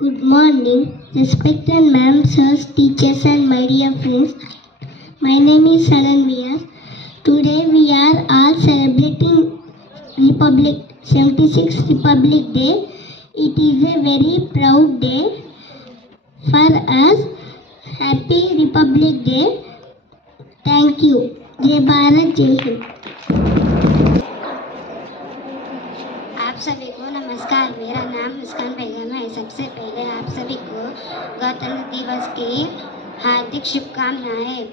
Good morning, respected ma'am, sirs, teachers and my dear friends. My name is Salan Vyas. Today we are all celebrating 76th Republic Day. It is a very proud day for us. Happy Republic Day. Thank you. Jai Bharat, Jai Hind. आप सभी को नमस्कार। मेरा नाम मुस्कान बेगम है। सबसे पहले आप सभी को गणतंत्र दिवस की हार्दिक शुभकामनाएं।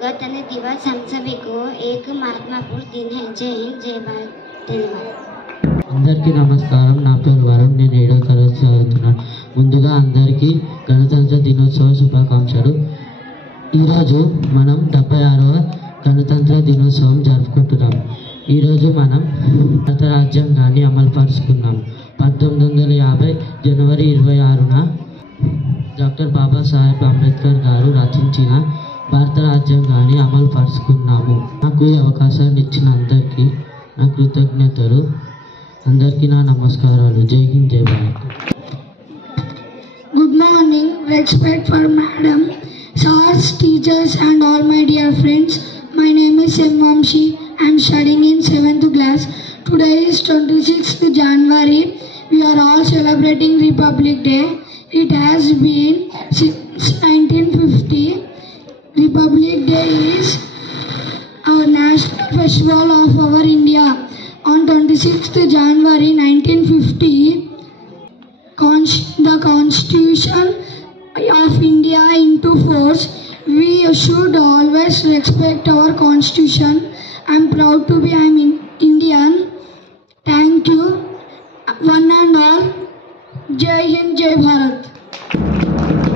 गणतंत्र दिवस हम सभी को एक महत्वपूर्ण दिन है। जय हिंद, जय भारत, धन्यवाद। అందరికీ నమస్కారం. నా పేరు వరుణ్. నేను 7వ తరగతి చదువుతున్నాను. ముందుగా అందరికీ గణతంత్ర దినోత్సవ శుభాకాంక్షలు. ఈరోజు మనం 76వ గణతంత్ర దినోత్సవం జరుపుకుంటున్నాం. ఈరోజు మనం భారత రాజ్యాంగాన్ని అమలుపరుచుకున్నాం. 1950 జనవరి 26న డాక్టర్ బాబాసాహెబ్ అంబేద్కర్ గారు రచించిన భారత రాజ్యాంగాన్ని అమలుపరుచుకున్నాము. నాకు ఈ అవకాశాన్ని ఇచ్చిన అందరికీ నా కృతజ్ఞతలు. అందరికీ నా నమస్కారాలు. జై హింద్, జై Bharat. Good morning, respect for madam, sirs, teachers and all my dear friends. My name is M. Vamshi. I am studying in 7th class. Today is 26th January. We are all celebrating Republic Day. It has been since 1950. Republic Day is our national festival of our India. On 26th January 1950, the Constitution of India into force. We should always respect our Constitution. I am proud to be Indian. Thank you, one and all. Jai Hind, Jai Bharat.